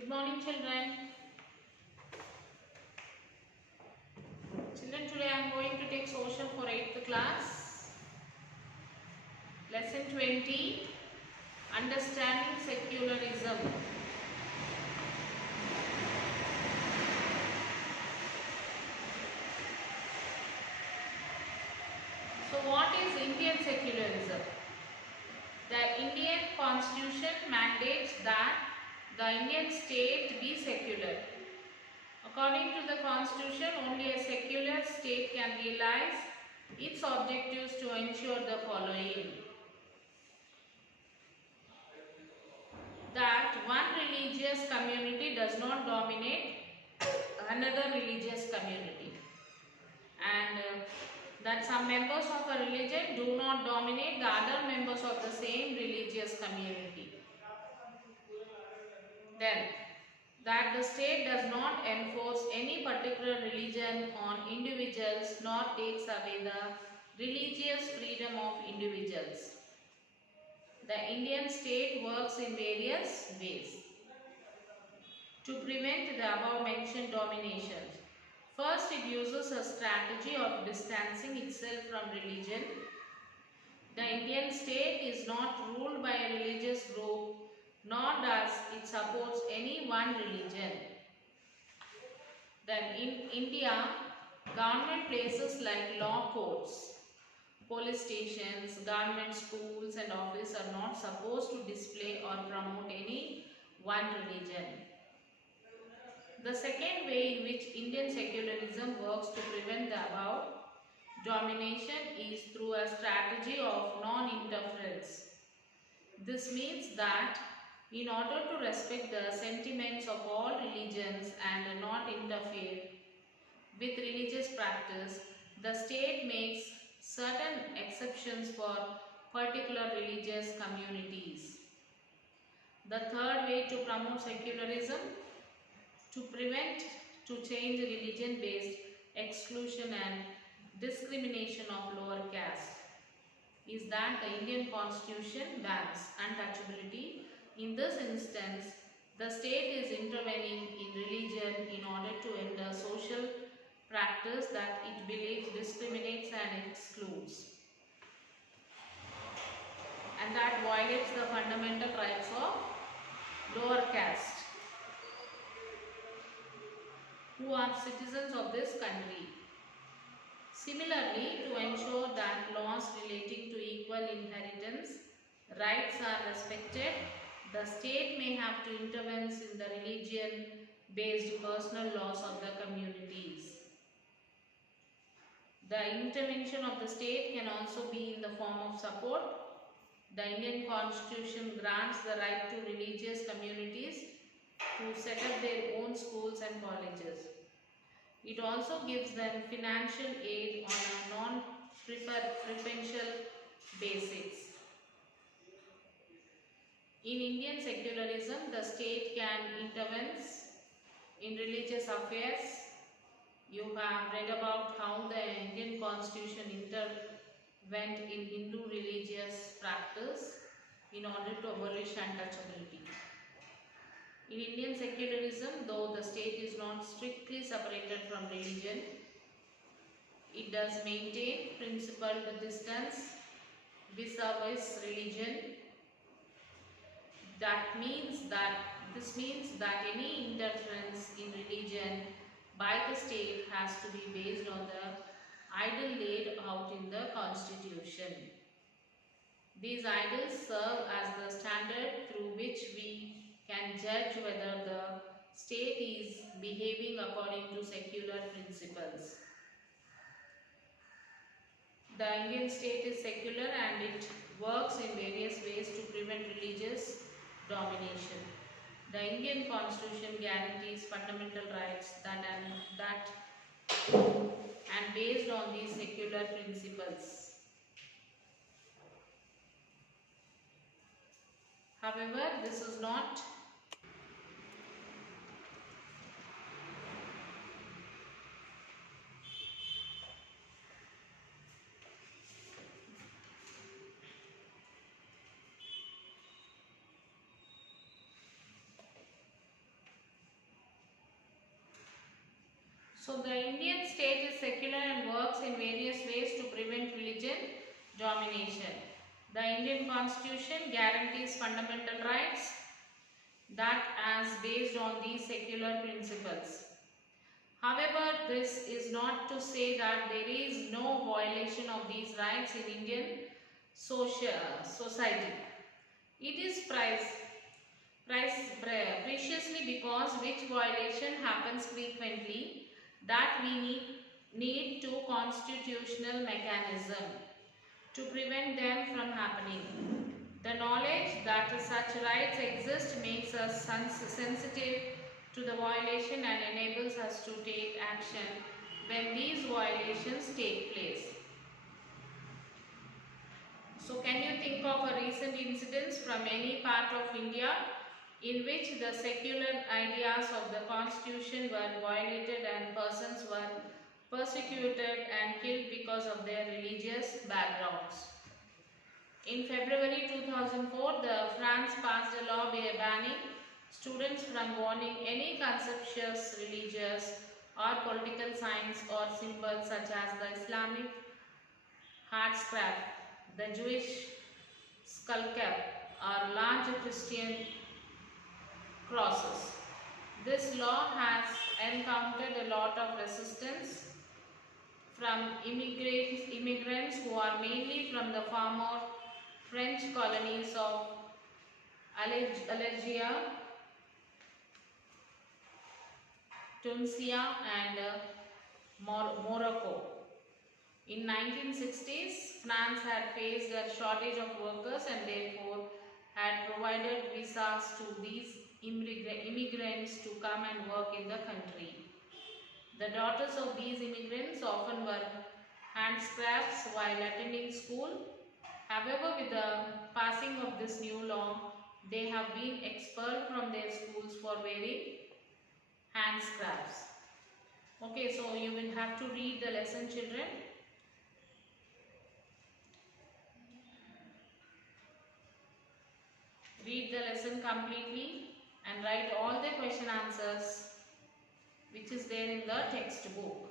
Good morning, children. Children, today I am going to take social for 8th class. Lesson 20, Understanding Secularism. So what is Indian secularism? The Indian Constitution mandates that the Indian state be secular. According to the Constitution, only a secular state can realize its objectives to ensure the following: that one religious community does not dominate another religious community, and that some members of a religion do not dominate the other members of the same religious community. Then, that the state does not enforce any particular religion on individuals nor takes away the religious freedom of individuals. The Indian state works in various ways to prevent the above mentioned dominations. First, it uses a strategy of distancing itself from religion. The Indian state is not ruled by a religious group, nor does it support any one religion. Then in India, government places like law courts, police stations, government schools and offices are not supposed to display or promote any one religion. The second way in which Indian secularism works to prevent the above domination is through a strategy of non-interference. This means that in order to respect the sentiments of all religions and not interfere with religious practice, the state makes certain exceptions for particular religious communities. The third way to promote secularism, to prevent to change religion based exclusion and discrimination of lower caste, is that the Indian Constitution bans untouchability. In this instance, the state is intervening in religion in order to end a social practice that it believes discriminates and excludes, and that violates the fundamental rights of lower caste who are citizens of this country. Similarly, to ensure that laws relating to equal inheritance rights are respected, the state may have to intervene in the religion-based personal laws of the communities. The intervention of the state can also be in the form of support. The Indian Constitution grants the right to religious communities to set up their own schools and colleges. It also gives them financial aid on a non-preferential basis. In Indian secularism, the state can intervene in religious affairs. You have read about how the Indian Constitution intervened in Hindu religious practice in order to abolish untouchability. In Indian secularism, though the state is not strictly separated from religion, it does maintain principled distance vis-a-vis religion. This means that any interference in religion by the state has to be based on the idol laid out in the Constitution. These idols serve as the standard through which we can judge whether the state is behaving according to secular principles. The Indian state is secular and it works in various ways to prevent religious domination. The Indian Constitution guarantees fundamental rights and based on these secular principles. However, this is not So the Indian state is secular and works in various ways to prevent religion domination. The Indian Constitution guarantees fundamental rights that as based on these secular principles. However, this is not to say that there is no violation of these rights in Indian society. It is preciously because which violation happens frequently that we need to constitutional mechanism to prevent them from happening. The knowledge that such rights exist makes us sensitive to the violation and enables us to take action when these violations take place. So can you think of a recent incidents from any part of India in which the secular ideas of the constitution were violated and persons were persecuted and killed because of their religious backgrounds? In February 2004, France passed a law banning students from learning any conspicuous religious or political signs or symbols such as the Islamic heartscrap, the Jewish skull cap, or large Christian crosses. This law has encountered a lot of resistance from immigrants who are mainly from the former French colonies of Algeria, Tunisia and Morocco. In 1960s, France had faced a shortage of workers and therefore had provided visas to these immigrants to come and work in the country. The daughters of these immigrants often were handscrafts while attending school. However, with the passing of this new law, they have been expelled from their schools for wearing handscrafts. Okay, so you will have to read the lesson, children. Read the lesson completely and write all the question answers which is there in the textbook.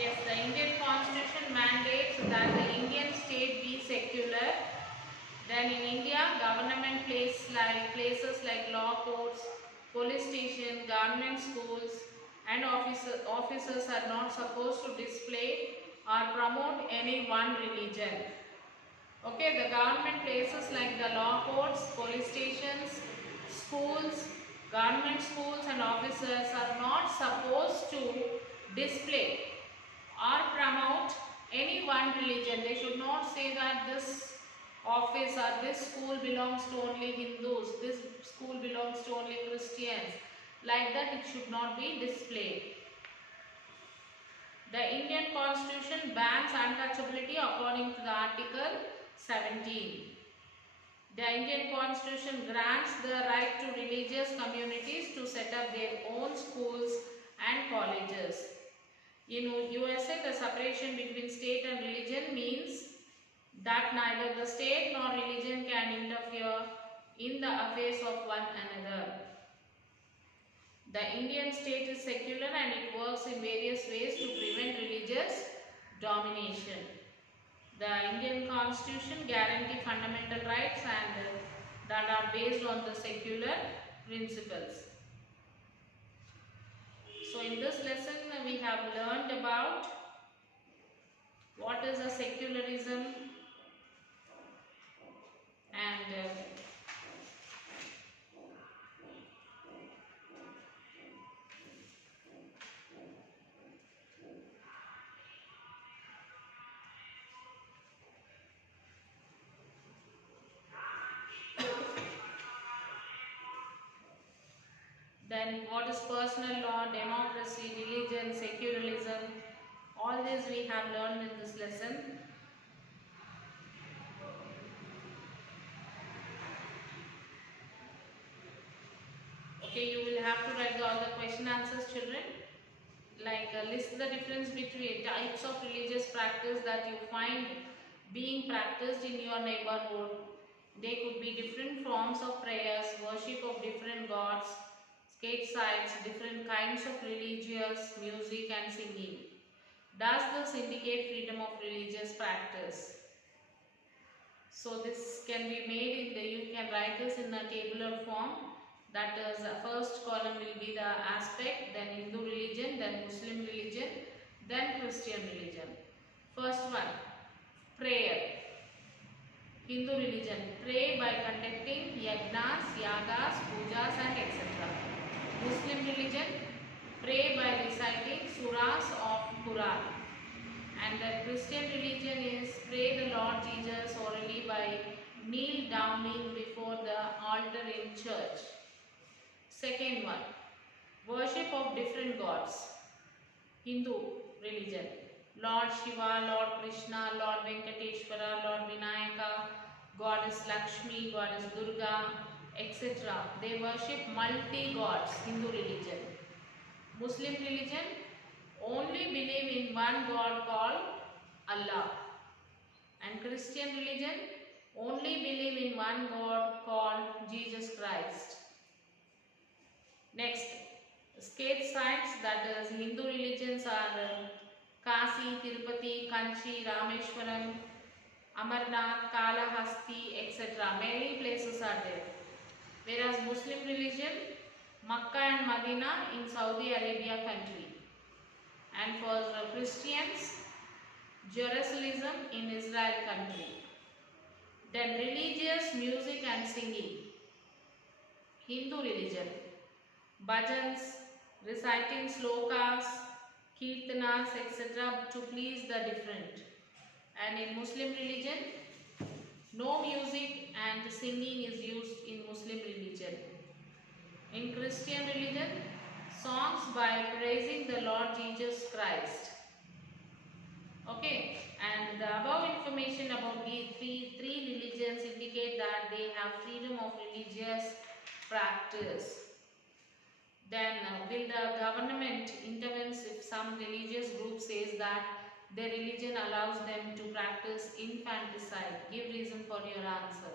Yes, the Indian Constitution mandates that the Indian state be secular. Then in India, government places like law courts, police station, government schools and officers are not supposed to display or promote any one religion. Okay, the government places like the law courts, police stations, schools, government schools and officers are not supposed to display or promote any one religion. They should not say that this office or this school belongs to only Hindus, this school belongs to only Christians. Like that it should not be displayed. The Indian Constitution bans untouchability according to the Article 17. The Indian Constitution grants the right to religious communities to set up their own schools and colleges. In USA, the separation between state and religion means that neither the state nor religion can interfere in the affairs of one another. The Indian state is secular and it works in various ways to prevent religious domination. The Indian Constitution guarantees fundamental rights and that are based on the secular principles. So in this lesson we have learned about what is a secularism and Then what is personal law, democracy, religion, secularism, all this we have learned in this lesson. Okay, you will have to write all the question answers, children. Like list the difference between types of religious practice that you find being practiced in your neighborhood. They could be different forms of prayers, worship of different gods, skate sites, different kinds of religious music and singing. Does this indicate freedom of religious practice? So this can be made in the, you can write this in a tabular form. That is, the first column will be the aspect, then Hindu religion, then Muslim religion, then Christian religion. First one, prayer. Hindu religion, pray by conducting yagnas, yagas, pujas and etc. Muslim religion, pray by reciting surahs of Quran. And the Christian religion is pray the Lord Jesus orally by kneel downing before the altar in church. Second one, worship of different gods. Hindu religion, Lord Shiva, Lord Krishna, Lord Venkateshwara, Lord Vinayaka, Goddess Lakshmi, Goddess Durga, etc. They worship multi-gods, Hindu religion. Muslim religion only believe in one God called Allah. And Christian religion only believe in one God called Jesus Christ. Next, skate sites, that is Hindu religions are Kasi, Tirupati, Kanchi, Rameshwaram, Amarnath, Kalahasti, etc. Many places are there. Whereas Muslim religion, Makkah and Medina in Saudi Arabia country. And for Christians, Jerusalem in Israel country. Then religious music and singing. Hindu religion, bhajans, reciting slokas, kirtanas, etc. to please the different. And in Muslim religion, no music and singing is used in Muslim religion. In Christian religion, songs by praising the Lord Jesus Christ. Okay, and the above information about the three religions indicate that they have freedom of religious practice. Then will the government intervene if some religious group says that their religion allows them to practice infanticide? Give reason for your answer.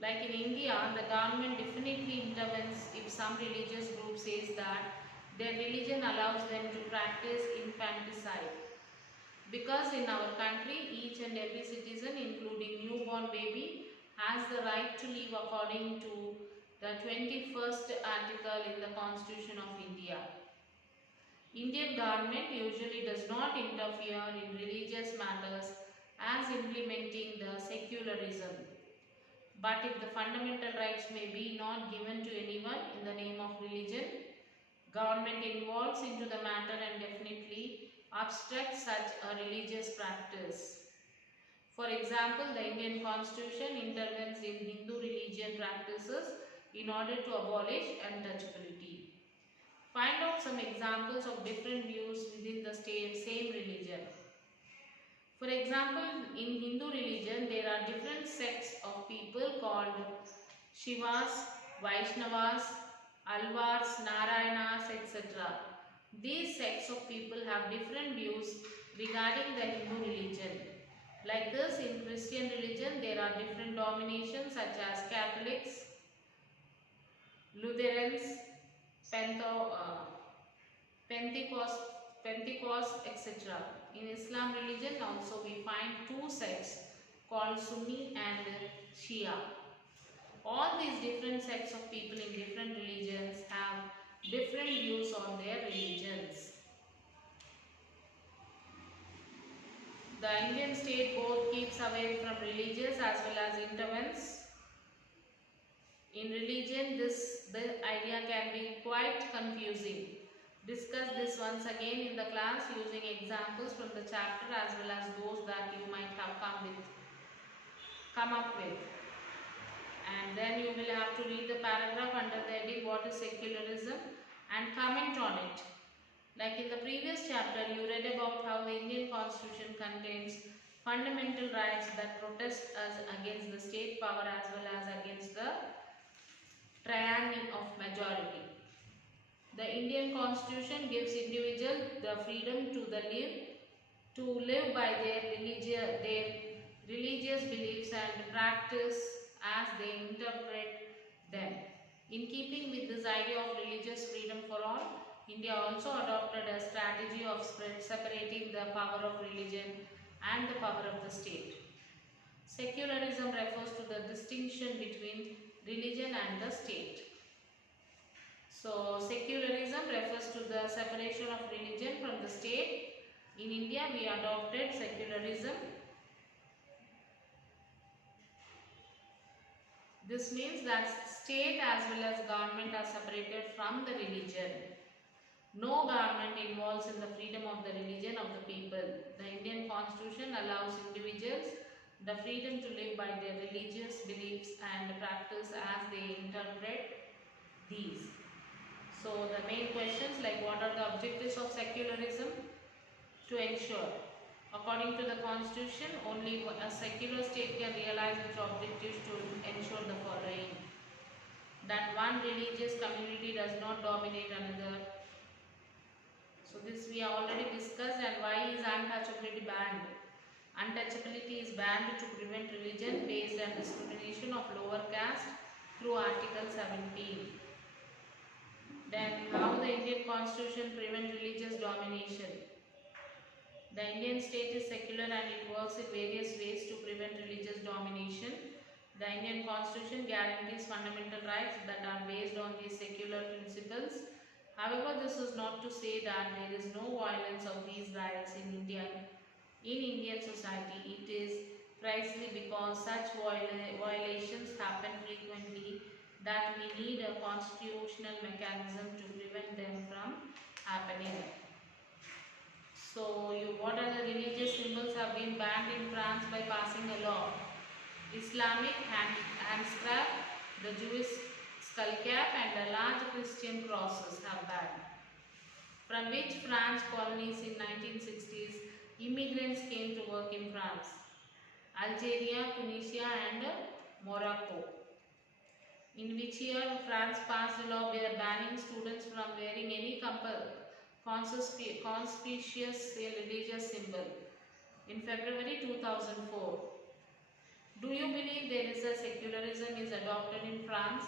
Like in India, the government definitely intervenes if some religious group says that their religion allows them to practice infanticide. Because in our country, each and every citizen, including newborn baby, has the right to live according to the 21st article in the Constitution of India. Indian government usually does not interfere in religious matters as implementing the secularism. But if the fundamental rights may be not given to anyone in the name of religion, government involves into the matter and definitely obstructs such a religious practice. For example, the Indian Constitution intervenes in Hindu religion practices in order to abolish untouchability. Find out some examples of different views within the same religion. For example, in Hindu religion, there are different sects of people called Shivas, Vaishnavas, Alvars, Narayanas, etc. These sects of people have different views regarding the Hindu religion. Like this, in Christian religion, there are different denominations such as Catholics, Lutherans, Pentecost, etc. In Islam religion also we find two sects called Sunni and Shia. All these different sects of people in different religions have different views on their religions. The Indian state both keeps away from religious as well as intervenes. In religion, the idea can be quite confusing. Discuss this once again in the class using examples from the chapter as well as those that you might have come up with. And then you will have to read the paragraph under the heading what is secularism on it. Like in the previous chapter, you read about how the Indian Constitution contains fundamental rights that protest us against the state power as well as against the tyranny of majority. The Indian Constitution gives individuals the freedom to live by their religious beliefs and practice as they interpret them. In keeping with this idea of religious freedom for all, India also adopted a strategy of separating the power of religion and the power of the state. Secularism refers to the distinction between religion and the state. So, secularism refers to the separation of religion from the state. In India, we adopted secularism. This means that state as well as government are separated from the religion. No government involves in the freedom of the religion of the people. The Indian Constitution allows individuals the freedom to live by their religious beliefs and practice as they interpret these. So the main questions like what are the objectives of secularism? To ensure, according to the Constitution, only a secular state can realize its objectives to ensure the following: that one religious community does not dominate another. So this we have already discussed. And why is untouchability banned? Untouchability is banned to prevent religion based and discrimination of lower caste through Article 17. Then how the Indian Constitution prevents religious domination? The Indian state is secular and it works in various ways to prevent religious domination. The Indian Constitution guarantees fundamental rights that are based on these secular principles. However, this is not to say that there is no violence of these rights in Indian society. It is precisely because such violations happen frequently that we need a constitutional mechanism to prevent them from happening. So, what are the religious symbols have been banned in France by passing a law? Islamic handscarf, the Jewish skull cap and the large Christian crosses have banned. From which French colonies in 1960s immigrants came to work in France? Algeria, Tunisia and Morocco. In which year France passed a law banning students from wearing any conspicuous religious symbol? In February 2004. Do you believe there is a secularism is adopted in France?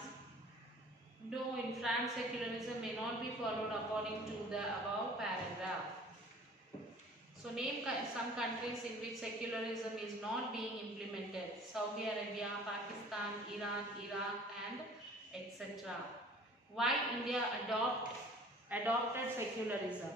No, in France secularism may not be followed according to the above paragraph. So name some countries in which secularism is not being implemented: Saudi Arabia, Pakistan, Iran, Iraq and etc. Why India adopted secularism?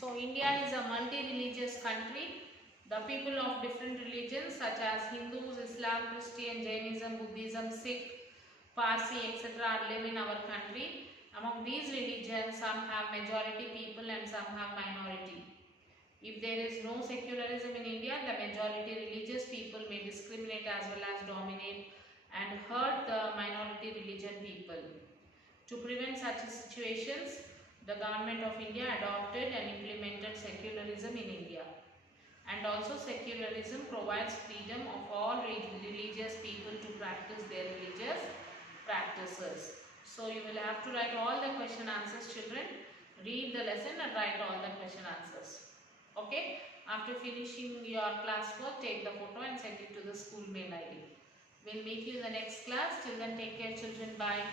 So India is a multi-religious country. The people of different religions such as Hindus, Islam, Christian, Jainism, Buddhism, Sikh, Parsi, etc. live in our country. Among these religions, some have majority people and some have minority. If there is no secularism in India, the majority religious people may discriminate as well as dominate and hurt the minority religion people. To prevent such situations, the government of India adopted and implemented secularism in India. And also secularism provides freedom of all religious people to practice their religious practices. So you will have to write all the question answers, children. Read the lesson and write all the question answers. Okay? After finishing your classwork, take the photo and send it to the school mail ID. We'll meet you in the next class. Till then, take care, children. Bye.